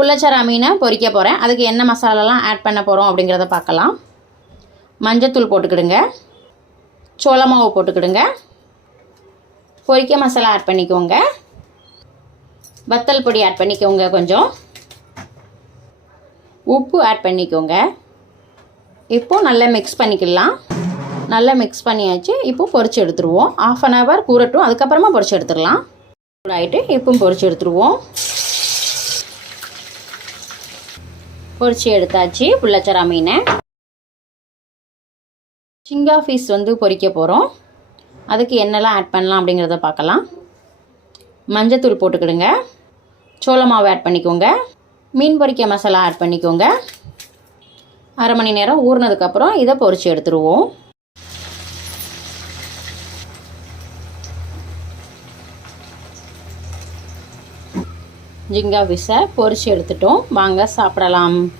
புள்ளச்சரா மீனை பொறிக்க போகிறேன் அதுக்கு என்ன மசாலாலாம் ஆட் பண்ண போகிறோம் அப்படிங்கிறத பார்க்கலாம். மஞ்சத்தூள் போட்டுக்கிடுங்க. சோள மாவு போட்டுக்கிடுங்க. பொரிக்க மசாலா ஆட் பண்ணிக்கோங்க. வத்தல் பொடி ஆட் பண்ணிக்கோங்க கொஞ்சம். உப்பு ஆட் பண்ணிக்கோங்க. இப்போது நல்லா மிக்ஸ் பண்ணிக்கலாம். நல்லா மிக்ஸ் பண்ணியாச்சு. இப்போ பொறிச்சு எடுத்துருவோம். ஆஃப் அன் ஹவர் கூறட்டும். அதுக்கப்புறமா பொரிச்சு எடுத்துடலாம். ஆகிட்டு இப்போ பொறிச்சு எடுத்துருவோம். பொரிச்சு எடுத்தாச்சு. புள்ளச்சரா மீனை சிங்கா ஃபீஸ் வந்து பொரிக்க போகிறோம் அதுக்கு என்னெல்லாம் ஆட் பண்ணலாம் அப்படிங்கிறத பார்க்கலாம். மஞ்சத்தூள் போட்டுக்கிடுங்க. சோள மாவு ஆட் பண்ணிக்கோங்க. மீன் பொரிக்க மசாலா ஆட் பண்ணிக்கோங்க. அரை மணி நேரம் ஊறினதுக்கப்புறம் இதை பொரிச்சு எடுத்துருவோம். ஜிங்கா விசை பொரிச்சு எடுத்துட்டோம். வாங்க சாப்பிடலாம்.